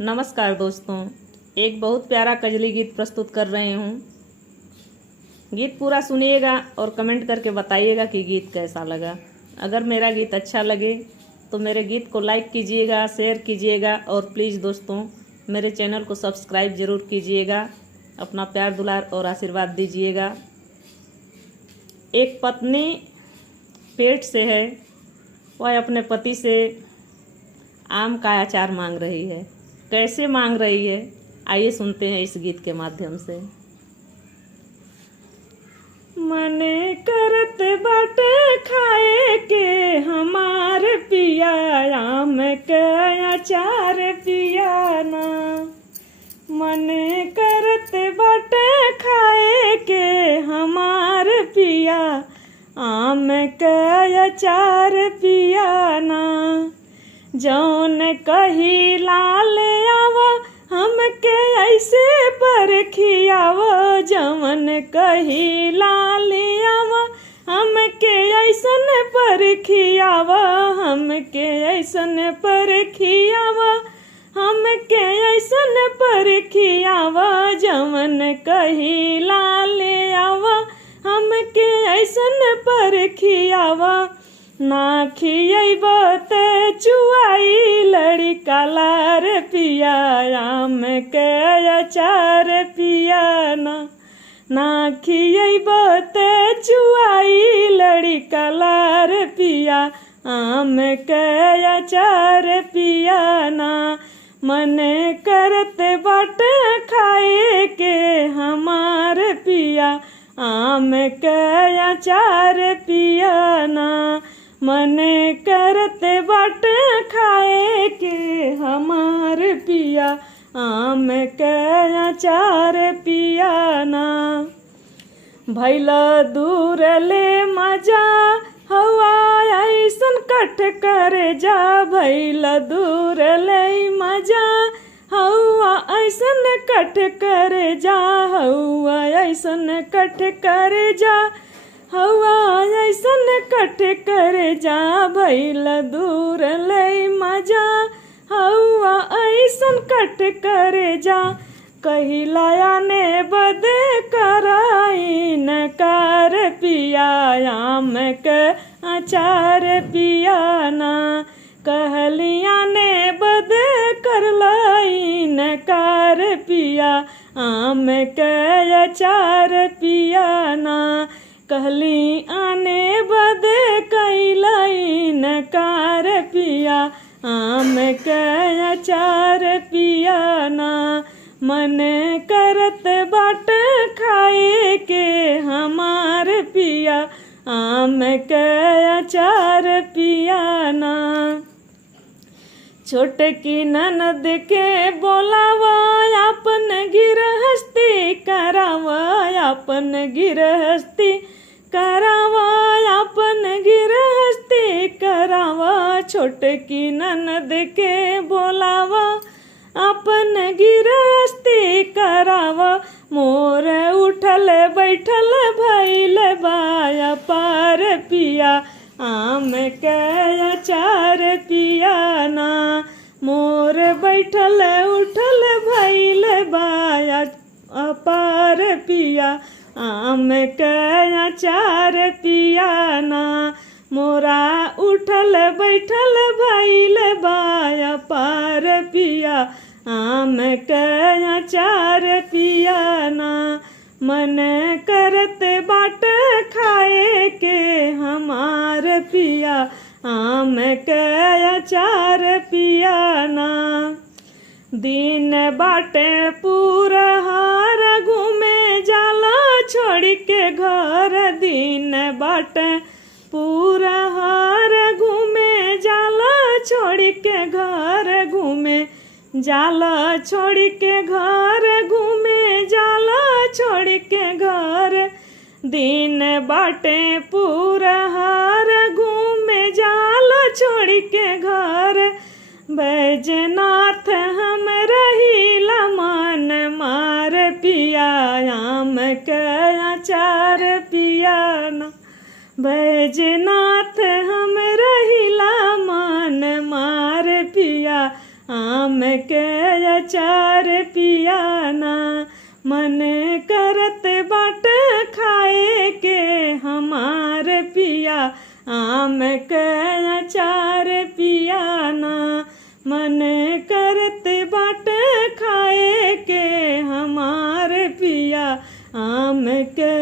नमस्कार दोस्तों, एक बहुत प्यारा कजली गीत प्रस्तुत कर रहे हूँ। गीत पूरा सुनिएगा और कमेंट करके बताइएगा कि गीत कैसा लगा। अगर मेरा गीत अच्छा लगे तो मेरे गीत को लाइक कीजिएगा, शेयर कीजिएगा और प्लीज़ दोस्तों मेरे चैनल को सब्सक्राइब ज़रूर कीजिएगा। अपना प्यार दुलार और आशीर्वाद दीजिएगा। एक पत्नी पेट से है, वह अपने पति से आम का अचार मांग रही है। कैसे मांग रही है, आइए सुनते हैं इस गीत के माध्यम से। मने करत बाटे खाए के हमार पिया आम के अचार पिया ना। मने करत बाटे खाए के हमार पिया आम के अचार पिया ना। जौन कही लाल आव हमके ऐसे परखियाव, जवन कही लाल आव हमके ऐसन परखियाव, हमके ऐसन परखियाव, हमके ऐसन परखियाव, जवन कही लाल आव हमके ऐसन परखियाव। ना खियब ते चुआई लड़का लार पिया आम के अचार पिया ना। ना खियब ते चुआई लड़का लार पिया आम के अचार पिया ना। मने करत बाटे खाए के हमार पिया आम के अचार पिया ना। मने करत बाटे खाए के हमार पिया आम के अचार पिया ना। भैल दूर ले मजा हवा ऐसन कट करे जा, भैल दूर ले मजा हवा ऐसन कट करे जा, हवा ऐसन कट करे जा, हवा ऐसन कट करे जा। भैल दूर ले मजा हवा ऐसन कट करे जा। कहिलाया ने बदे कराई नकार पिया आम के अचार पिया ना। कहलिया ने बदे करलाई नकार पिया आम के अचार पिया ना। कहली आने बदे कैलाई नकार पिया आम के अचार पिया ना। मन करत बाट खाए के हमार पिया आम के अचार पिया ना। छोटकी ननद के बोलावा अपन गिरहस्ती करावा, अपन गिरहस्ती करावा, अपन गिरहस्ती करावा। छोटकी ननद के बोलावा अपन गिरहस्ती करावा। मोर उठल बैठल भैल बाया पार पिया आम के अचार पिया ना। मोर बैठल उठल भैल बाया पार पिया आम के अचार पिया ना। मोरा उठल बैठल भैल बाया पार पिया आम के अचार पिया ना। मन करत बाट खाए के हमार पिया आम के अचार पिया ना। दिन बाटे पूरा हार घूमे जाला छोड़ के घर, दिन बाटे पूरा हार घूमे जाला छोड़ के घर, घूमे जाला छोड़ के घर, घूमे जाला छोड़ के घर। दिन बाटे पूरा हार घूमे जाला छोड़ के घर। बैजनाथ हम रहीला मन मार पिया आम के अचार पिया ना। बैजनाथ हम रहीला मन मार पिया आम के अचार पियाना मन करत बाट खाए के हमार पिया। आम के अचार पियाना मन करत बाट खाए के हमार पिया। आम के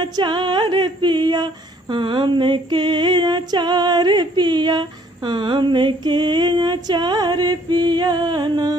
अचार पिया, आम के अचार पिया, आम के अचार पियाना।